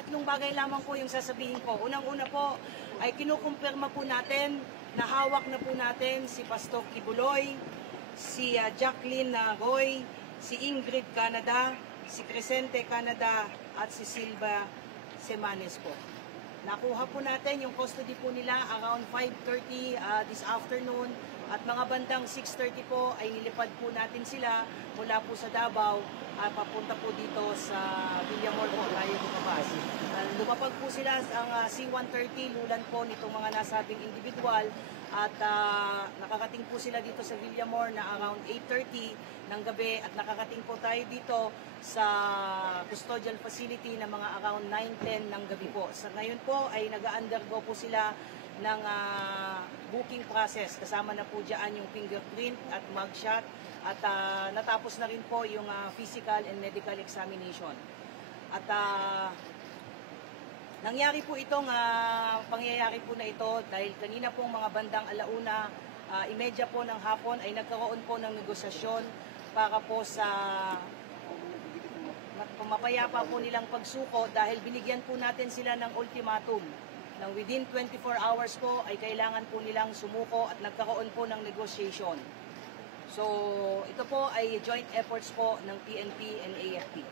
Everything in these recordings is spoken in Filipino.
tatlong bagay lamang po yung sasabihin ko. Unang-una po ay kinukumpirma po natin na hawak na po natin si Pastor Kibuloy, si Jacqueline Roy, si Ingrid Canada, si Crescente Canada at si Silva Semanes po. Nakuha po natin yung custody po nila around 5:30 this afternoon at mga bandang 6:30 po ay nilipad po natin sila mula po sa Davao at papunta po dito sa Villamor po tayo lumabas. Lumapag po sila ang C-130 lulan po nitong mga nasabing individual at nakakating po sila dito sa Villamor na around 8:30 ng gabi at nakakating po tayo dito sa custodial facility na mga around 9:10 ng gabi po. Sa ngayon po ay nag-undergo po sila ng booking process. Kasama na po dyan yung fingerprint at mugshot at natapos na rin po yung physical and medical examination. At nangyari po itong pangyayari po na ito dahil kanina pong mga bandang 1:30 po ng hapon ay nagkaroon po ng negosasyon para po sa mapayapa po nilang pagsuko dahil binigyan po natin sila ng ultimatum na within 24 hours po ay kailangan po nilang sumuko at nagkaroon po ng negotiation. So ito po ay joint efforts po ng PNP and AFP.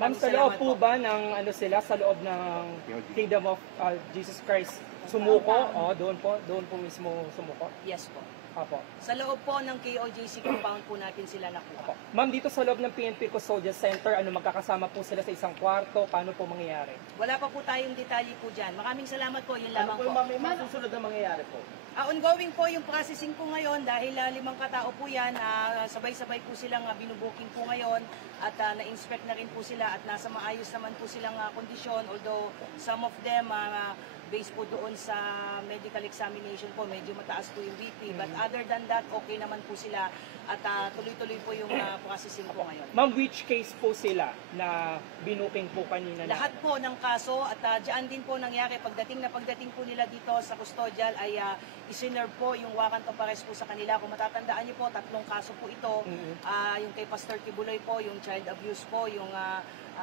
Ma'am, sa loob po ba ng sila sa loob ng Kingdom of Jesus Christ sumuko? Doon po mismo sumuko? Yes po. Apo. Sa loob po ng KOJC compound po natin sila nakuha. Ma'am, dito sa loob ng PNP Custodial Center, magkakasama po sila sa isang kwarto? Paano po mangyayari? Wala pa po tayong detalye po dyan. Maraming salamat po, yun lamang po. Ano po yung susunod na mangyayari po? Ongoing po yung processing po ngayon dahil 5 katao po yan. Sabay-sabay po silang binubuking po ngayon at na-inspect na rin po sila at nasa maayos naman po silang kondisyon. Although some of them based po doon sa medical examination po, medyo mataas po yung BP. But other than that, okay naman po sila at tuloy-tuloy po yung processing po ngayon. Ma'am, which case po sila na binuking po kanina? Lahat po ng kaso at dyan din po nangyari. Pagdating po nila dito sa custodial ay isinerve po yung warrant of arrest po sa kanila. Kung matatandaan niyo po, 3 kaso po ito. Yung kay Pastor Kibuloy po, yung child abuse po, yung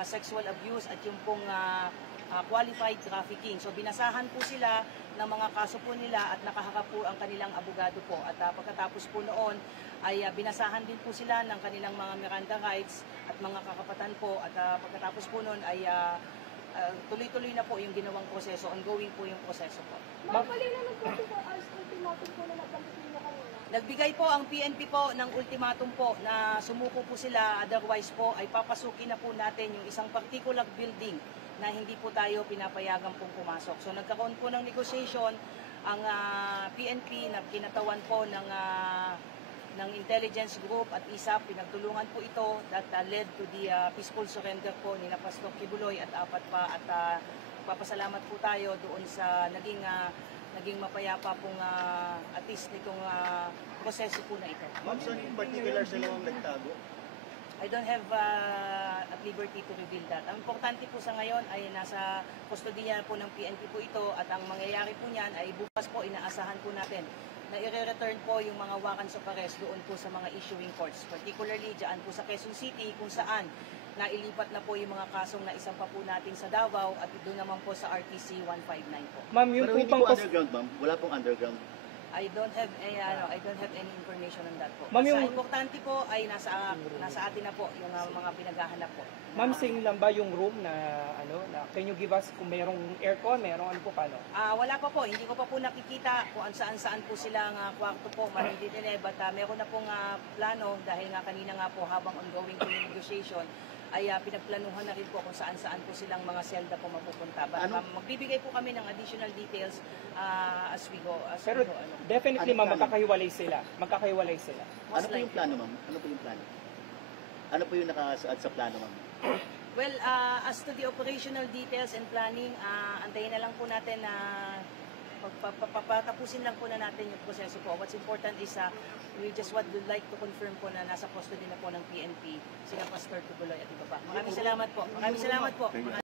sexual abuse at yung pong qualified trafficking. So binasahan po sila ng mga kaso po nila at nakaharap po ang kanilang abogado po. At pagkatapos po noon ay binasahan din po sila ng kanilang mga Miranda rights at mga kakapatan po. At pagkatapos po noon ay tuloy-tuloy na po yung ginawang proseso. Ongoing po yung proseso po. Ma'am, mali na ng 24 hours ultimatum po na nabanggit niyo kanina. Nagbigay po ang PNP po ng ultimatum po na sumuko po sila, otherwise po ay papasukin na po natin yung isang particular building na hindi po tayo pinapayagan pong pumasok. So nagkaroon po ng negotiation ang PNP na kinatawan po ng intelligence group at ISAP, pinagtulungan po ito that led to the peaceful surrender po ni Pastor Kibuloy at 4 pa at papasalamat po tayo doon sa naging mapayapa pong at least nitong proseso po na ito. Ma'am, so in particular sila ang nagtago? I don't have at liberty to reveal that. Ang importante po sa ngayon ay nasa kustodiya po ng PNP po ito at ang mangyayari po niyan ay bukas po inaasahan po natin na i-return po yung mga warrants of arrest doon po sa mga issuing courts. Particularly dyan po sa Quezon City kung saan nailipat na po yung mga kasong na isang pa po natin sa Davao at doon naman po sa RTC 159 po. Ma'am, yung Pero hindi po underground, ma'am? Wala pong underground? I don't have any information on that po. Ma'am, Ang importante po ay nasa atin na po yung mga pinaghahanap po. Ma'am, same lang ba yung room na can you give us kung merong aircon, merong paano? Wala pa po, hindi ko pa po nakikita kung saan po silang kwarto po, malilid din but meron na pong plano dahil nga kanina nga po habang ongoing po yung negotiation ay pinagplanuhan na rin po kung saan po silang mga selda po mapupunta. Magbibigay po kami ng additional details as we go. Pero definitely ma'am, magkakahiwalay sila. Ano po yung plano, ma'am? Ano po yung plano? Ano po yung nakasaad sa plano, ma'am? Well, as to the operational details and planning, antayin na lang po natin na papatapusin lang po na natin yung proseso po. What's important is we just would like to confirm po na nasa custody na po ng PNP sila Pastor Kibuloy at iba pa. Maraming salamat po.